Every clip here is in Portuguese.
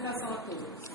apresentação a todos.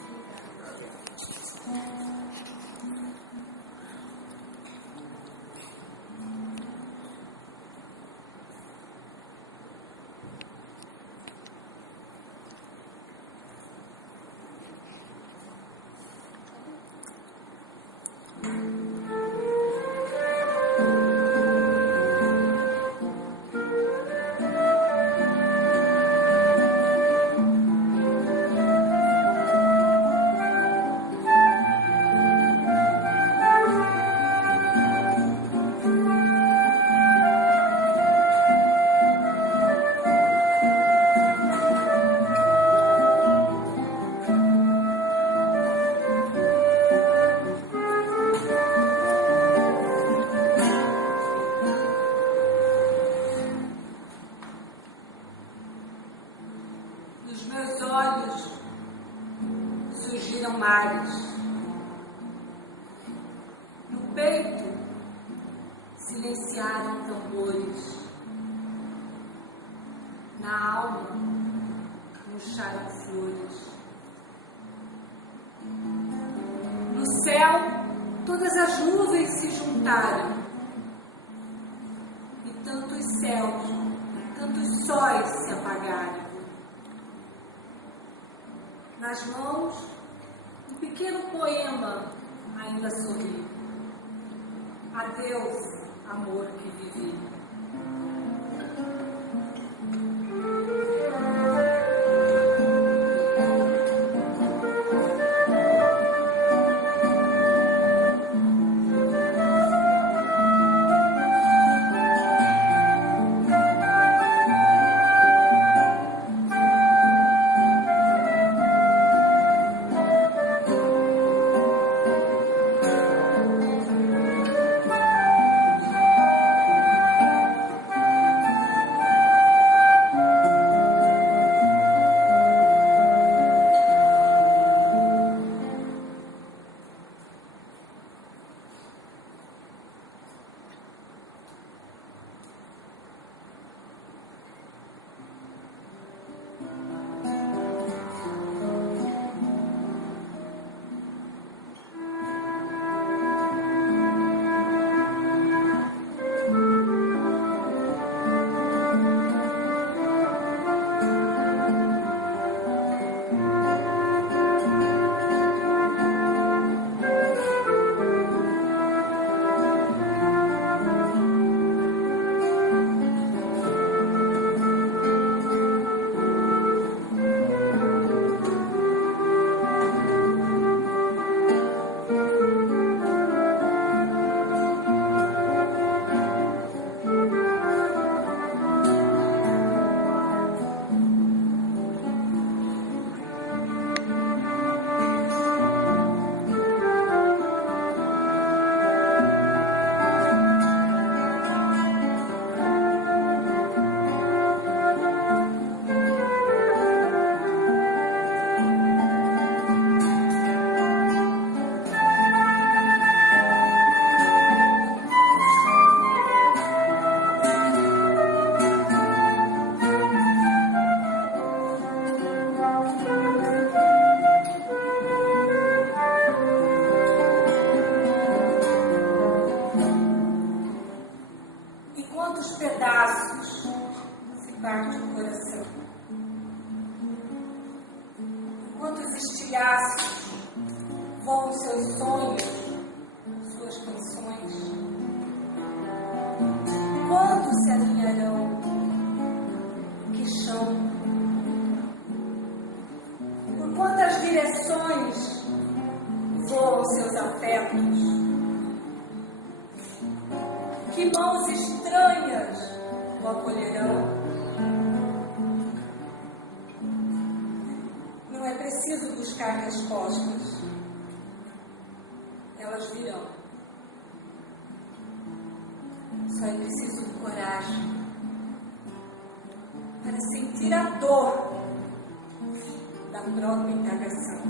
Dos meus olhos surgiram mares, no peito silenciaram tambores, na alma murcharam flores. No céu todas as nuvens se juntaram, e tantos céus, tantos sóis se apagaram. Nas mãos, um pequeno poema ainda sorri. Adeus, amor que vivi. Quantos pedaços se parte o coração? Quantos estilhaços voam seus sonhos, suas canções? Quantos se alinharão? Que chão? Por quantas direções voam seus afetos? Que mãos estranhas o acolherão? Não é preciso buscar respostas, elas virão. Só é preciso coragem para sentir a dor da própria indagação.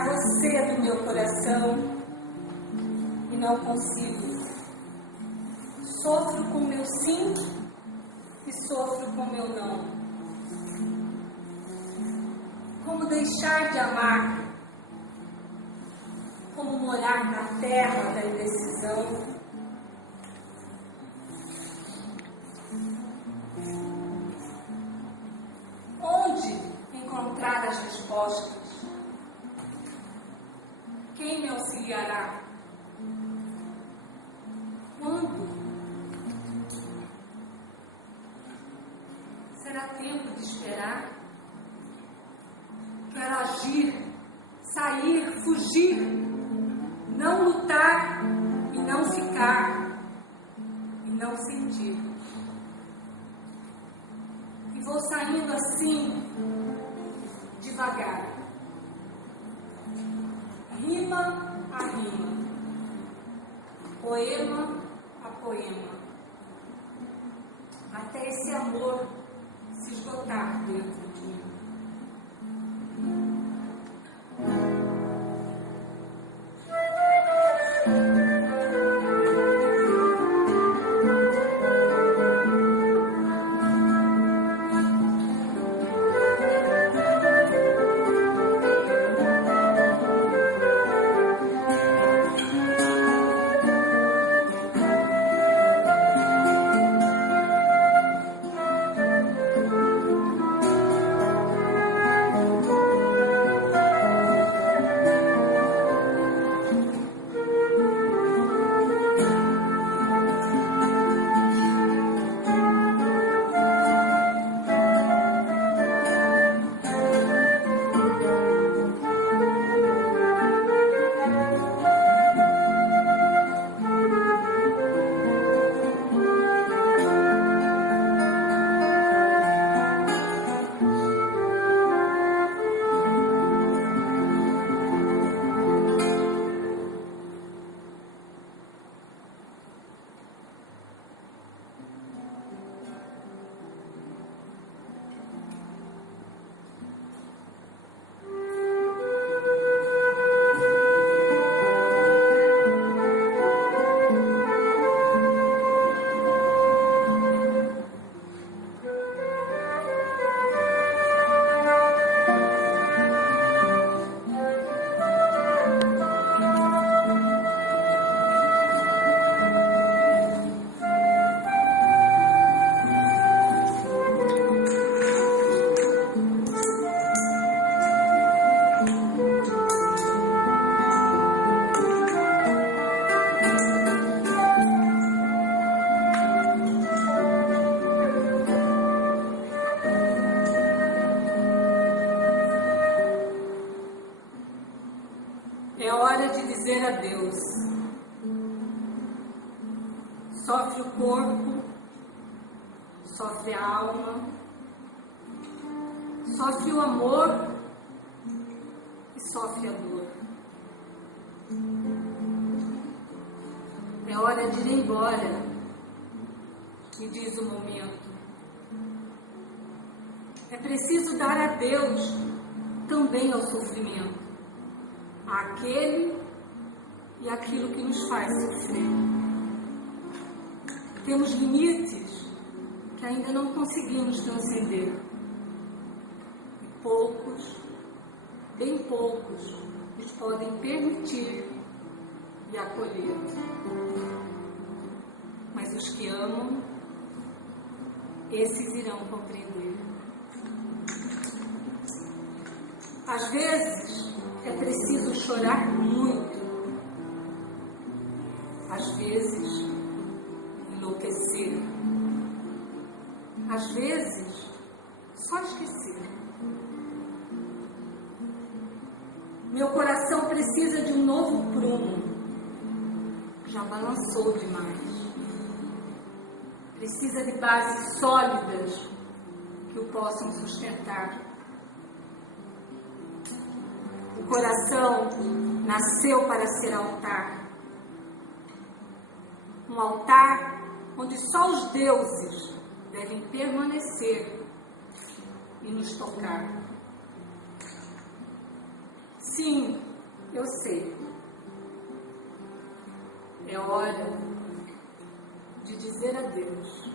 tirar você do meu coração e não consigo. Sofro com meu sim e sofro com meu não. Como deixar de amar? Como morar na terra da indecisão? Onde encontrar as respostas? Quem me auxiliará? Quando? Será tempo de esperar? Quero agir, sair, fugir, não lutar e não ficar, e não sentir. E vou saindo assim, devagar, rima a rima, poema a poema, até esse amor se esgotar dentro de mim. É hora de dizer adeus. Sofre o corpo, sofre a alma, sofre o amor e sofre a dor. É hora de ir embora, me diz o momento. É preciso dar adeus também ao sofrimento, àquele e àquilo que nos faz sofrer. Temos limites que ainda não conseguimos transcender. E poucos, bem poucos, nos podem permitir e acolher. Mas os que amam, esses irão compreender. Às vezes, é preciso chorar muito. Às vezes, enlouquecer. Às vezes, só esquecer. Meu coração precisa de um novo prumo. Já balançou demais. Precisa de bases sólidas que o possam sustentar. O coração nasceu para ser altar. Um altar onde só os deuses devem permanecer e nos tocar. Sim, Eu sei. É hora de dizer adeus.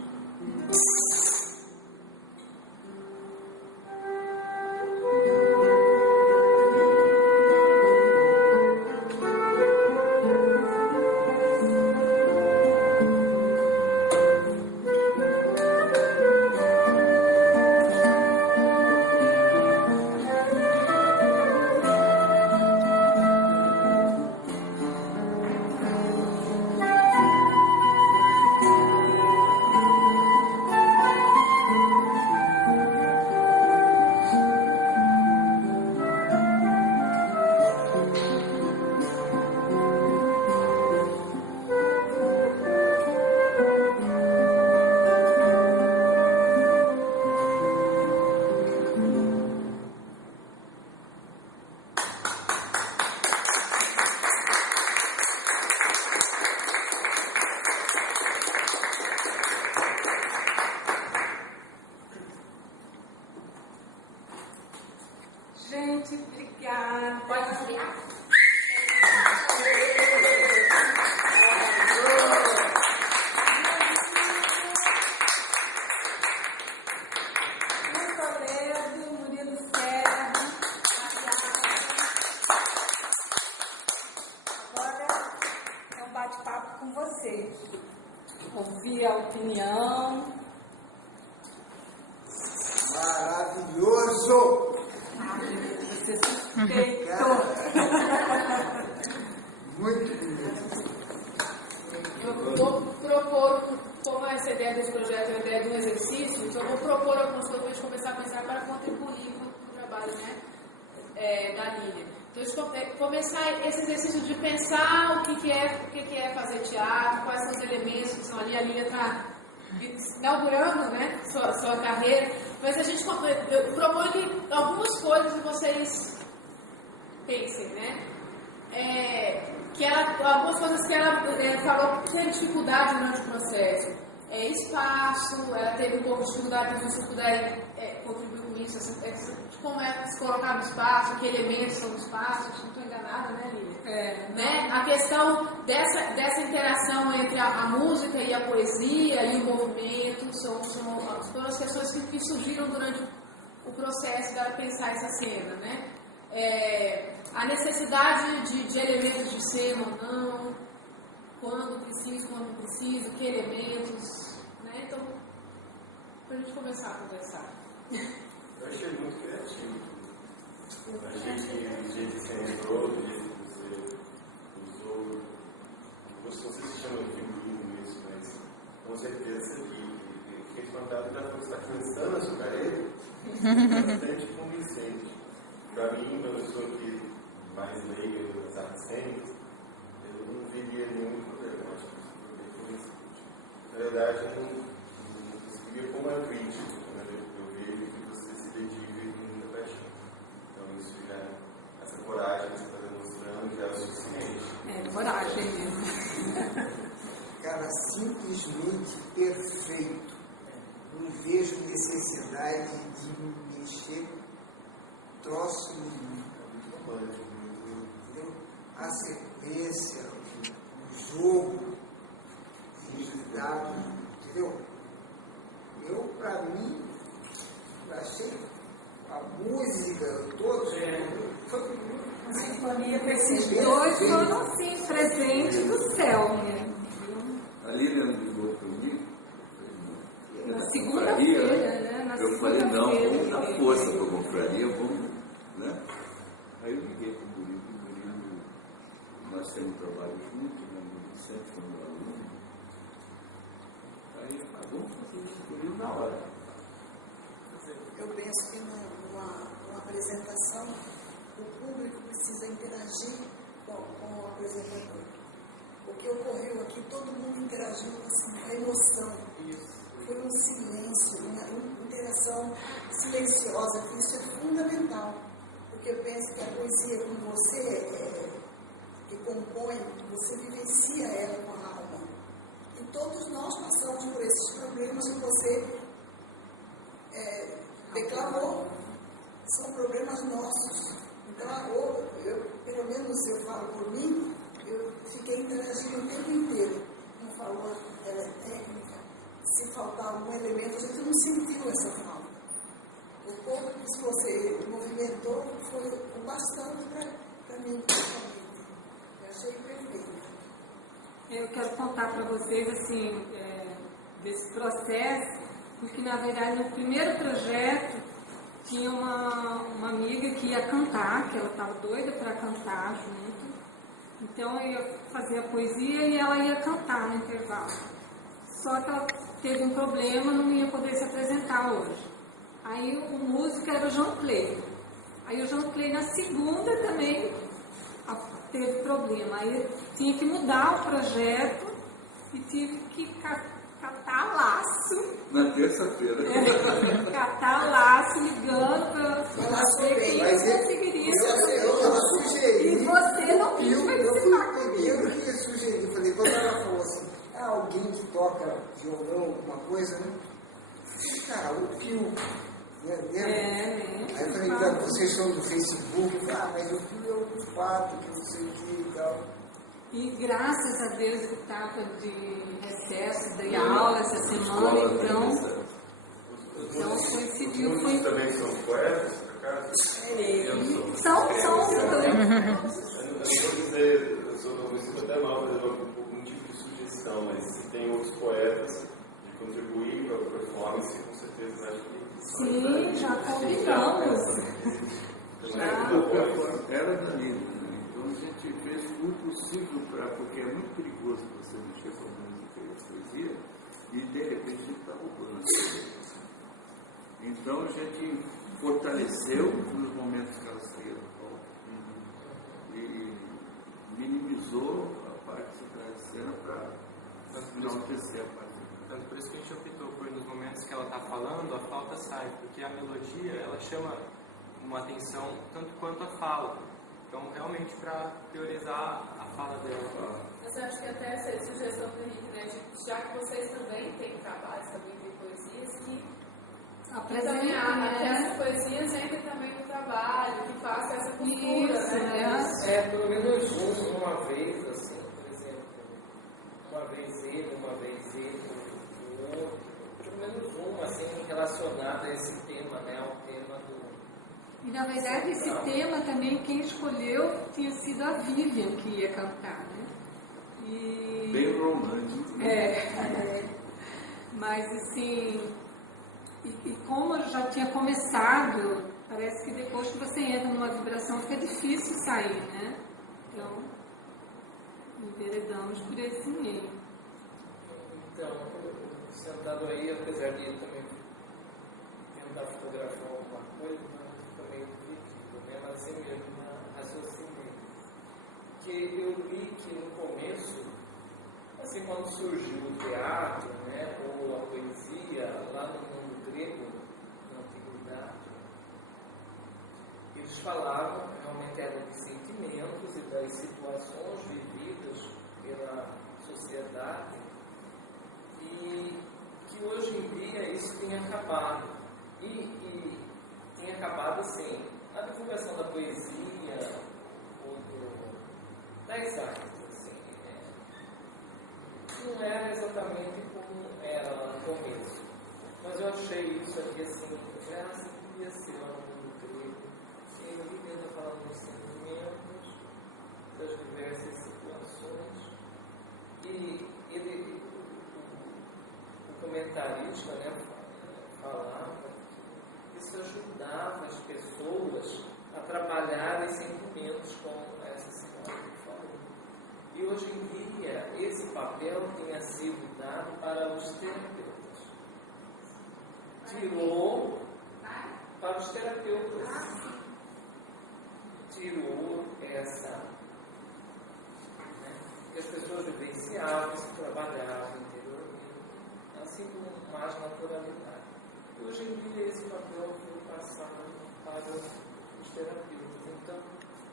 Gente, obrigada. Pode desligar? Toledo, Murilo Serra. Agora é um bate-papo com vocês. Ouvir a opinião. Maravilhoso! Você suspeitou. Muito bonito. Eu vou propor, como essa ideia desse projeto é a ideia de um exercício, então eu vou propor algumas coisas para a gente começar a pensar para contribuir com o trabalho, né, da Lília. Então, a gente começar esse exercício de pensar o que é fazer teatro, quais são os elementos que estão ali. A Lília está inaugurando, né, sua carreira, mas a gente propõe que algumas coisas que vocês pensem, né? Algumas coisas que ela falou que teve dificuldade durante o processo. Espaço, ela teve um pouco de dificuldade, se vocês puderem contribuir com isso, de como é se colocar no espaço, que elementos são no espaço, acho que não estou enganada, né, Lília? Né? A questão dessa interação entre a música e a poesia e o movimento foram as questões que surgiram durante o processo dela pensar essa cena, né? A necessidade de elementos de cena ou não, quando não preciso, que elementos, né? Então, para a gente começar a conversar. Eu achei muito criativo. Eu achei que o jeito que você entrou, o jeito que você usou, não sei se chama de figurino isso, mas com certeza que fiquei espantado já que você está começando a sua carreira, bastante convincente. Para mim, uma pessoa que mais leiga das artes cênicas, eu não viria nenhum problema. Eu acho que isso foi bem convincente. Na verdade, eu não conseguia como a crítica, né? Eu vejo que você se dedica com muita paixão. Então, isso já, essa coragem que você está demonstrando já é o suficiente. Coragem mesmo. Cara, simplesmente perfeito. Não vejo necessidade de mexer troço nenhum. A sequência, o jogo, rigidado, entendeu? Eu, para mim, achei a música, todos. A sinfonia com esses dois foram, assim, presentes do céu, né? A Lília me ligou comigo. Na segunda-feira, né? Eu falei, não, vamos dar força para a confraria, vamos, né? Aí eu liguei para o Murilo, nós temos trabalho junto, né? No centro, como aluno. Aí vamos fazer isso com ele na hora. Eu penso que numa apresentação, o público precisa interagir com o apresentador. O que ocorreu aqui, todo mundo interagiu com a emoção. Foi um silêncio, uma interação silenciosa, que isso é fundamental. Porque eu penso que a poesia, quando você que compõe, você vivencia ela com a alma. E todos nós passamos por esses problemas que você declarou. São problemas nossos. Então, pelo menos eu falo por mim, eu fiquei interagindo o tempo inteiro. Não falou, ela é técnica. Se faltar algum elemento, a gente não sentiu essa falta. O pouco que você movimentou foi o bastante para mim, principalmente. Eu achei perfeito. Eu quero contar para vocês, assim, desse processo, porque, na verdade, no primeiro projeto, tinha uma amiga que ia cantar, que ela estava doida para cantar junto. Então, eu ia fazer a poesia e ela ia cantar no intervalo. Só que ela teve um problema, não ia poder se apresentar hoje. Aí, o músico era o João Clay. Aí, o João Clay, na segunda, também teve problema. Aí, tinha que mudar o projeto e tive que catar laço. Na terça-feira. Catar laço, ligando para ver quem conseguiria. Eu sugeri. E você não quis participar comigo. Eu que sugeri. Falei, quando ela falou assim, alguém que toca violão, alguma coisa, né? Cara, o Pio. Né? Lembra? Aí eu falei, vocês são do Facebook. Mas o Pio é o fato, que não sei o que e tal. E graças a Deus que estava de recesso, de aula essa semana, então coincidiu. Os também são poetas, por acaso? São os dois. Eu não vou dizer, eu me sinto até mal fazer um tipo de sugestão, mas se tem outros poetas de contribuir para a performance, com certeza acho que. Sim, já combinamos. Era Danilo. Então a gente fez o possível porque é muito perigoso você mexer com a música e a poesia e de repente a gente está roubando. Então a gente fortaleceu nos momentos que ela saía do palco e minimizou a parte de cena para enaltecer a parte. Tanto por isso que a gente optou por, nos momentos que ela está falando, a flauta sai, porque a melodia ela chama uma atenção tanto quanto a fala. Então, realmente, para priorizar a fala dela. Mas eu acho que até essa sugestão do Henrique, né, já que vocês também têm trabalhos, também têm poesias, que também essas poesias entrem também no trabalho, que faça essa cultura, né? Pelo menos uma vez, assim, por exemplo, uma vez ele, o outro, pelo menos uma, assim, relacionada a esse tema, né, ao tema do... E, na verdade, esse tema também, quem escolheu tinha sido a Vivian que ia cantar, né? E... Bem romântico. Mas, assim, e como eu já tinha começado, parece que depois que você entra numa vibração fica difícil sair, né? Então, enveredamos por esse meio. Então, sentado aí, apesar de também tentar fotografar alguma coisa, também vi assim mesmo na raciocínio. Que eu li que no começo, assim, quando surgiu o teatro, né, ou a poesia, lá no mundo grego, na antiguidade, eles falavam, realmente eram de sentimentos e das situações vividas pela sociedade, e que hoje em dia isso tem acabado. E tem acabado, assim, a divulgação da poesia, ou das artes, assim, não era exatamente como era lá no começo. Mas eu achei isso aqui, assim, já assim, devia ser lá no mundo grego. E ele tenta falar dos sentimentos, das diversas situações. E ele, o comentarista, né, falava que isso ajudava as pessoas a trabalharem sentimentos, como essa senhora que falou. E hoje em dia, esse papel tinha sido dado para os terapeutas. Tirou para os terapeutas. Tirou essa, né, que as pessoas vivenciavam, se trabalhavam interiormente, assim com mais naturalidade. E hoje em dia esse papel foi passado para os terapeutas. Então,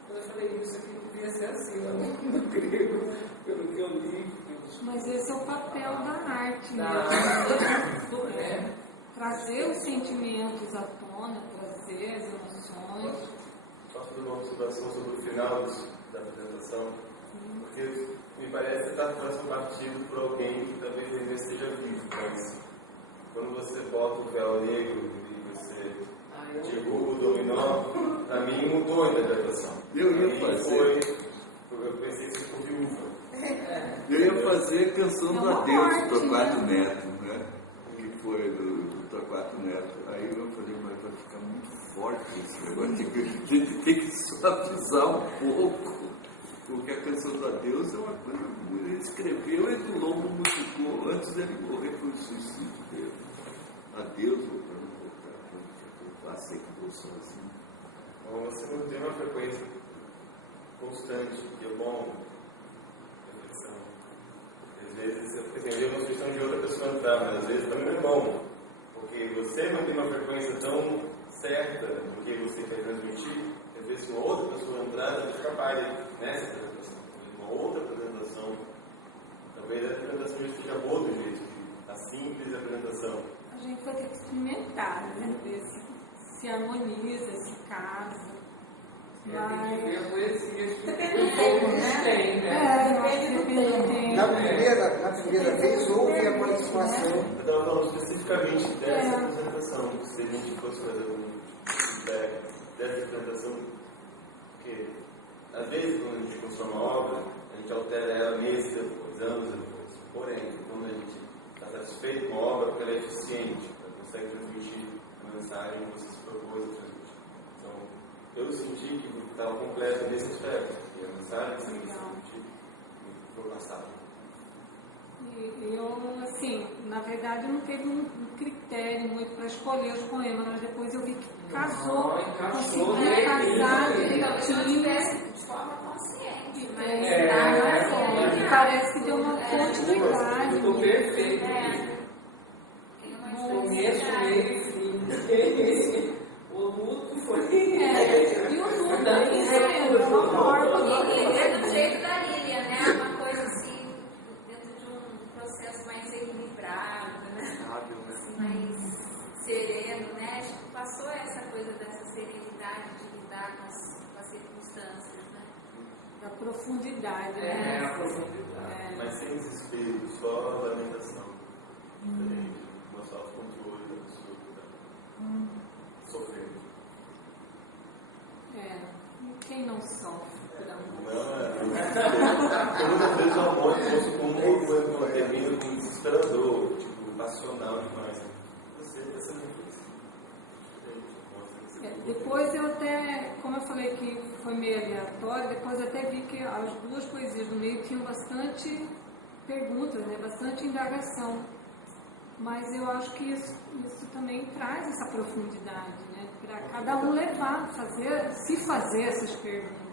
quando eu falei isso aqui, devia ser assim, no grego, pelo que eu li. Mas esse é o papel da arte, né? Trazer os sentimentos à tona, trazer as emoções. Posso fazer uma observação sobre o final da apresentação? Porque me parece que está sendo partido por alguém que talvez ainda esteja vivo, mas quando você bota o véu negro e você derruba o dominó, para mim mudou a interpretação. Eu pensei que você ficou viúva. Eu ia fazer a canção do Adeus do Torquato Neto, né? Que foi do Torquato Neto. Aí eu falei, mas vai ficar muito forte esse negócio. A gente tem que suavizar um pouco. Porque a canção do Adeus é uma coisa. Ele escreveu e do Lobo musicou antes dele morrer, foi o suicídio dele. Adeus, para não voltar, eu passei que vou sozinho. Bom, você não tem uma frequência constante, que é bom. Às vezes você tem uma sugestão de outra pessoa entrar, mas às vezes também não é bom. Porque você não tem uma frequência tão certa do que você quer transmitir, que às vezes uma outra pessoa entrar já te atrapalha nessa apresentação. Uma outra apresentação, talvez a apresentação já esteja boa do jeito, a simples apresentação. A gente vai ter que experimentar, né? Ver se harmoniza, se casa. Depende do tempo, né? Na primeira vez houve a participação. Não, especificamente dessa apresentação, se a gente fosse fazer um feedback dessa apresentação, porque às vezes quando a gente constrói uma obra, a gente altera ela meses depois, anos depois. Porém, quando a gente está satisfeito com a obra, porque ela é eficiente, ela consegue transmitir a mensagem que você se propôs a transmitir. Então, eu senti que estava completo nesse aspecto, e a mensagem que você me transmitiu foi passada. E eu, assim, na verdade, não teve um critério muito para escolher os poemas, mas depois eu vi que casou, conseguia casar direitinho. De forma consciente, E parece que deu uma continuidade. Ficou perfeito. Começo, meio e fim. O luto foi. E o luto é uma forma. É do jeito da Lília, né? Uma coisa assim, dentro de um processo mais equilibrado, né? Assim, mais sereno, né? Acho que passou essa coisa dessa serenidade de lidar com as circunstâncias, né? Da profundidade, É, né? a profundidade. Mas sem desespero, só lamentação. Não só controle da pessoa que está sofrendo. Quem não sofre por amor? Não, muitas vezes o amor é posto como uma coisa, termina com desesperador, tipo, passional demais. Você está sendo infeliz. Depois eu até, como eu falei que foi meio aleatório, depois eu até vi que as duas poesias do meio tinham bastante perguntas, né? Bastante indagação. Mas eu acho que isso também traz essa profundidade, né? Para cada um levar, se fazer essas perguntas. Né?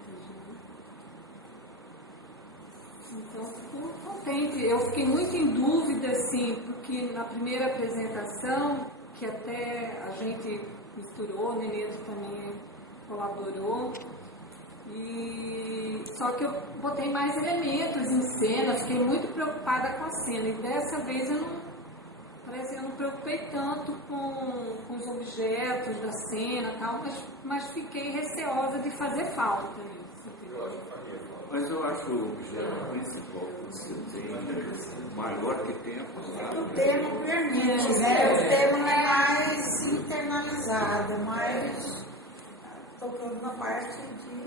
Então, fico contente. Eu fiquei muito em dúvida, assim, porque na primeira apresentação, que até a gente misturou, o Neneto também colaborou, só que eu botei mais elementos em cena, fiquei muito preocupada com a cena, e dessa vez eu não me preocupei tanto com os objetos da cena e tal, mas fiquei receosa de fazer falta nisso. Mas eu acho o objeto principal que você tem maior que tempo. O termo permite, né? O termo é mais internalizado, mais tocando na parte de...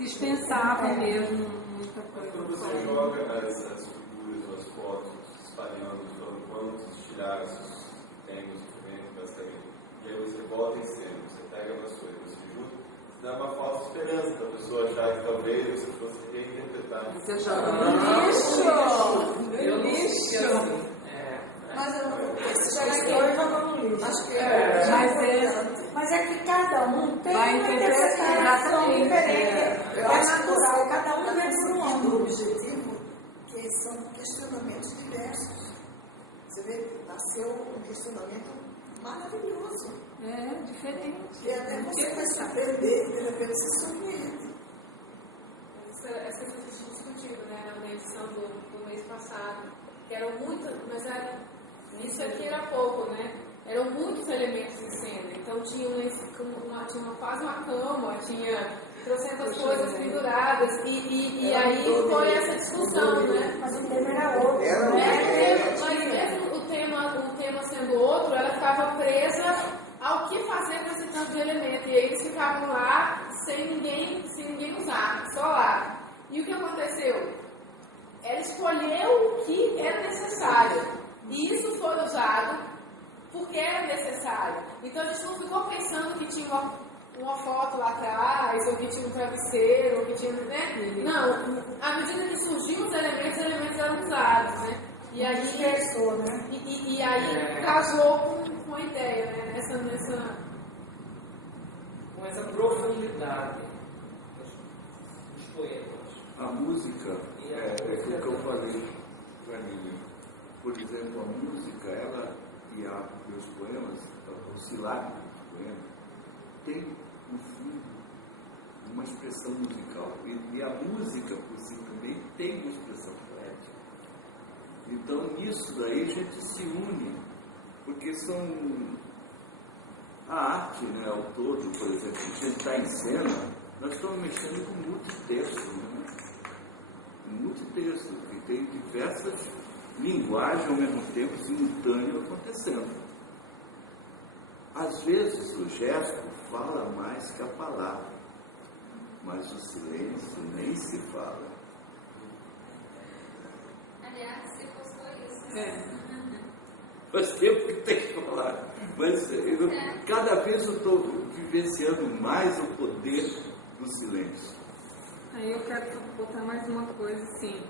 Dispensava mesmo muita coisa. Quando você joga as figuras ou as fotos espalhando, falando quantos tiraços tem no sofrimento basicamente, e aí você bota em cena, você pega a vassoura, você junta, você dá uma falsa esperança para a pessoa achar que talvez você fosse reinterpretar. Você joga no lixo! Mas esse jogador joga no lixo. Acho que mas é que cada um tem vai uma interpretação diferente. É natural, cada um tem um objetivo, que são questionamentos diversos. Você vê, nasceu um questionamento maravilhoso. Diferente. E até você vai surpreender, de repente se surpreende. Essa coisa que a gente discutiu, né, na edição do mês passado, que eram muitas, mas isso aqui era pouco, né? Eram muitos elementos em cena. Então tinha quase uma cama, tinha trocentas coisas penduradas. E aí foi essa discussão, né? Mas o tema era outro. Mas mesmo o tema sendo outro, ela ficava presa ao que fazer com esse tanto de elemento. E aí eles ficavam lá sem ninguém usar, só lá. E o que aconteceu? Ela escolheu o que era necessário. E isso foi usado porque era necessário. Então a gente não ficou pensando que tinha uma foto lá atrás, ou que tinha um travesseiro, ou que tinha, né? Não, à medida que surgiam os elementos eram usados, né? E aí dispersou, né? E aí casou com a ideia, né? Com essa profundidade dos poemas. A música, é aquilo que eu falei para mim. Por exemplo, a música, ela e os poemas, o silábico dos poemas, tem, no fundo, uma expressão musical. E a música, por si também, tem uma expressão poética. Então, nisso daí, a gente se une, porque a arte, né, ao todo, por exemplo, a gente está em cena, nós estamos mexendo com multitexto, né? Multitexto, que tem diversas linguagens ao mesmo tempo, simultâneo acontecendo. Às vezes o gesto fala mais que a palavra, mas o silêncio nem se fala. Aliás, você postou isso. Faz tempo que tem que falar, mas cada vez eu estou vivenciando mais o poder do silêncio. Aí eu quero botar mais uma coisa assim,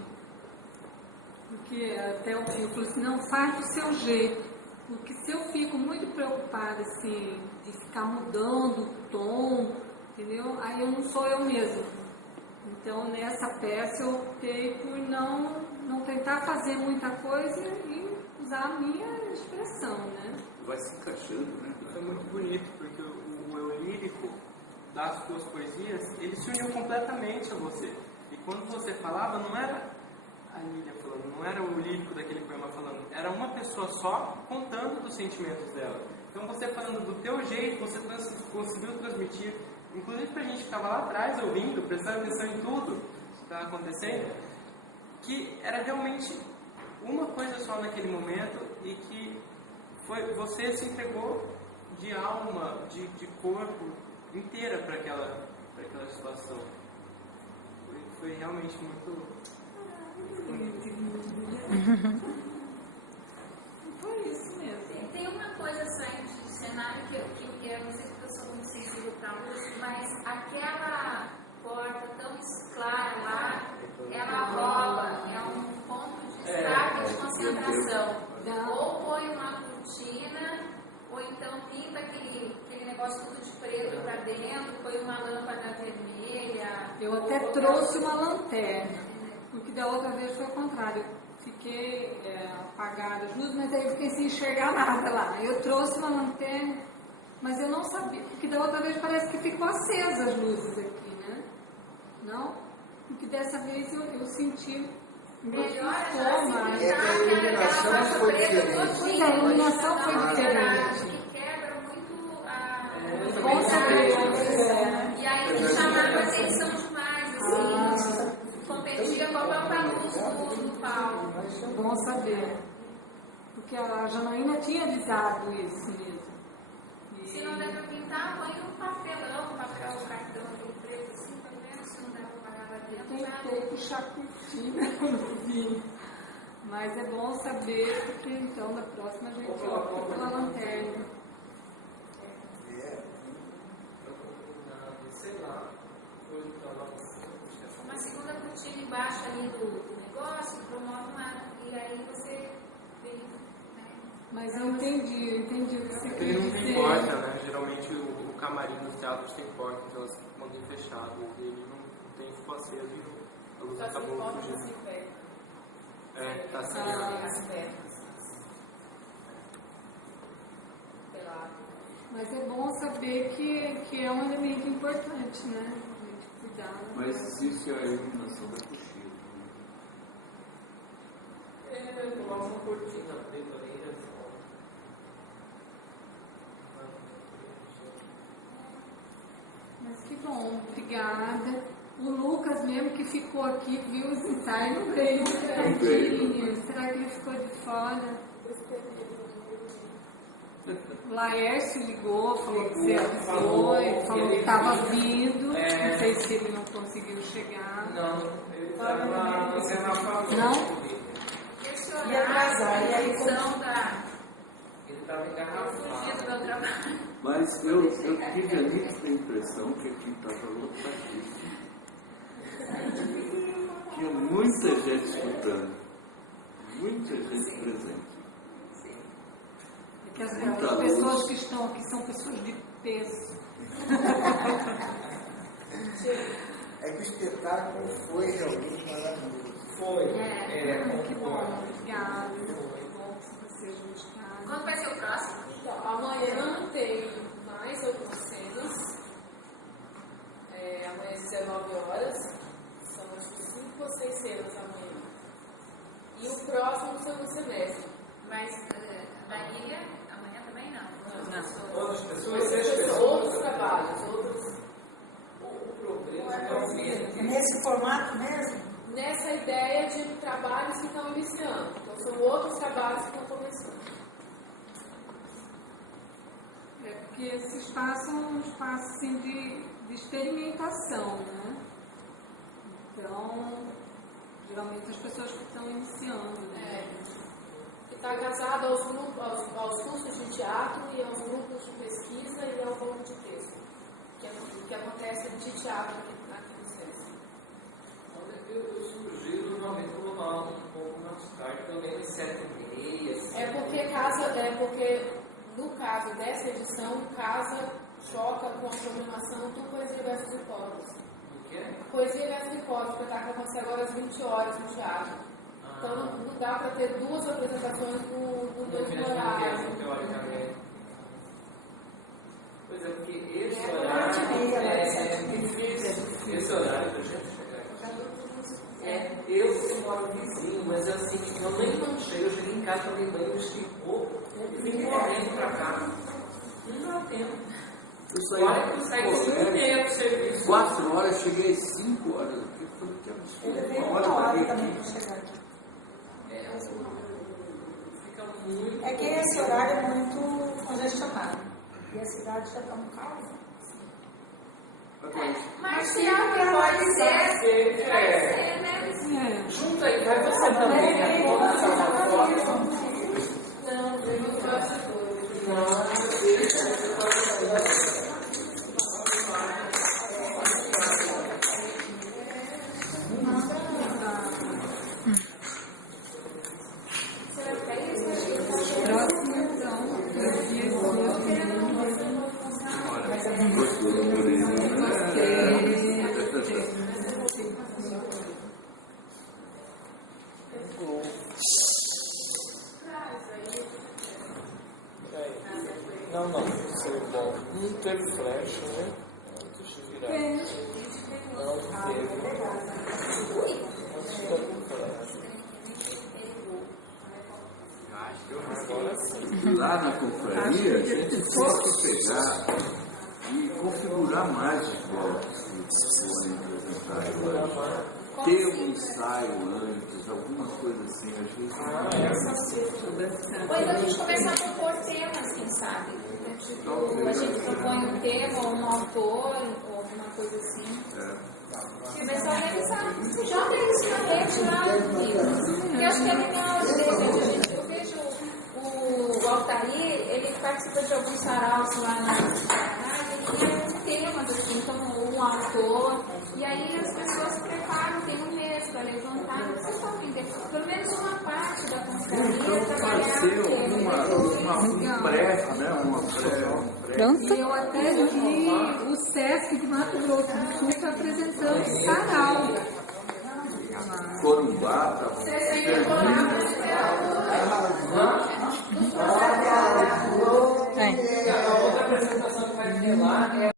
porque até o Fio falou assim, não, faz do seu jeito, porque se eu fico muito preocupada assim, de ficar mudando o tom, entendeu? Aí eu não sou eu mesma. Então nessa peça eu optei por não tentar fazer muita coisa e usar a minha expressão, né? Vai se encaixando, né? Isso é muito bonito, porque o eu lírico das suas poesias, ele se uniu completamente a você. E quando você falava, não era a Lília falando, não era o lírico daquele poema falando, era uma pessoa só contando dos sentimentos dela. Então você falando do teu jeito, você conseguiu transmitir, inclusive pra gente que estava lá atrás ouvindo, prestando atenção em tudo que estava acontecendo, que era realmente uma coisa só naquele momento e que você se entregou de alma, de corpo inteira para aquela situação. Foi realmente muito Foi isso mesmo. Tem uma coisa só de cenário que eu não sei porque eu sou muito sensível para luz, mas aquela porta tão clara lá, ela rola, é um ponto de destaque de concentração. Ou põe uma cortina, ou então pinta aquele negócio tudo de preto para dentro, põe uma lâmpada vermelha. Eu até trouxe uma lanterna, porque da outra vez foi o contrário. Fiquei apagada as luzes, mas aí eu fiquei sem enxergar nada lá. Eu trouxe uma lanterna, mas eu não sabia, porque da outra vez parece que ficou acesa as luzes aqui, né? Não? Porque dessa vez eu senti melhor É que a iluminação foi diferente. Pois é, a iluminação foi diferente. Que quebra muito a... Com certeza. E aí chamava a atenção demais, assim, competia com a própria luz do palco. Bom saber. Porque a Janaína tinha avisado isso mesmo. Se não der para pintar, põe um papelão, papel cartão aquele preto, assim, pelo menos se não der para pagar lá dentro. Tentei puxar cortina, não vi. Mas é bom saber, porque então da próxima a gente opta pela lanterna. Sei lá, coisa para lá. Uma segunda cortina embaixo ali do negócio, promove uma. E aí você vem. Né? Mas eu entendi o que você Ele quer não tem dizer. porta, né? Geralmente o camarim dos teatros tem porta, então elas mantêm fechadas. E ele não tem, ficou aceso e a luz Só se acabou importa fugindo. assim perto. Tá assim. As pernas. Pelado. Mas é bom saber que é um elemento importante, né? A gente cuidar. Mas existe a iluminação da cochila. Coloca uma cortina preta ali, Mas que bom, obrigada. O Lucas mesmo que ficou aqui, viu os ensaios, não veio, tadinho. Será que ele ficou de fora? O Laércio ligou, falou que você avisou, ele falou que estava vindo, não sei se ele não conseguiu chegar. Não, ele estava no engarrafamento. Não? Esse E atrasar, e aí Ele estava engarrafado. fugir do meu trabalho. Mas eu tive a nítida impressão que aqui estava lotadíssimo. Tinha muita gente escutando, muita gente presente. É que as pessoas que estão aqui são pessoas de peso. É que o espetáculo foi realmente maravilhoso. Foi. Que bom, obrigada. Que bom que vocês gostaram. Quando vai ser o próximo? Então, amanhã tem mais outras cenas. Amanhã às 19 horas. São acho que 5 ou 6 cenas amanhã. E o próximo no segundo semestre. Mas da ilha, amanhã também não. Outras pessoas, Outros trabalhos, outros. O problema é o nesse formato mesmo? Nessa ideia de trabalhos que estão iniciando. Então, são outros trabalhos que estão começando. É porque esse espaço é um espaço assim, de experimentação, né? Então, geralmente as pessoas que estão iniciando, né? Que está casado aos cursos de teatro e aos grupos de pesquisa e ao banco de texto, que acontece de teatro aqui no SESC. Eu sugiro normalmente colocar um pouco mais tarde, pelo menos 7h30. É porque no caso dessa edição, casa choca com a programação do Poesia versus Hipótese. O que é? Poesia versus Hipótese, que vai acontecer agora às 20 horas no teatro. Então não dá para ter duas apresentações no mesmo horário. Teoricamente. Pois é, porque esse É, horário 8h30, é difícil. Esse horário da gente chegar aqui. Eu moro vizinho, mas assim, eu nem não chego, eu cheguei em casa, tomei banho, esticou, e vim correndo pra cá. Não dá tempo. Eu saí, Olha que sai 5h30 pro serviço. 4 horas, cheguei às 5 horas. Que absurdo. Ele veio Uma uma hora hora daí também aqui. para chegar aqui. Fica muito. É que esse horário é muito congestionado. E a cidade já está um caos. Mas se alguém pode ser, vai ser, né? Junta aí, vai você também, né? Vamos fazer uma foto. Próximo, então, poesia Não, foi bom. Não teve flash, né? Deixa eu virar. Não teve. Agora sim. Lá na confraria, a gente tem que pegar e configurar mais os blocos que forem apresentados. Ter um ensaio antes, alguma coisa assim, às vezes. Ou então a gente começar a compor temas, quem sabe? Então, tipo, a gente propõe um tema, ou um autor, ou alguma coisa assim. E o pessoal joga isso na rede lá no livro. Porque eu acho que é legal, às vezes, eu vejo o Altair, ele participa de alguns saraus lá na cidade, e é temas assim, então um autor, e aí as pessoas se preparam, tem um mês para levantar, não precisa só vender, pelo menos uma parte da confraria trabalhar no tema. Um pré, né? Uma pré. E eu até vi o SESC de Mato Grosso do Sul está apresentando sarau. Corumbá, Vocês ainda foram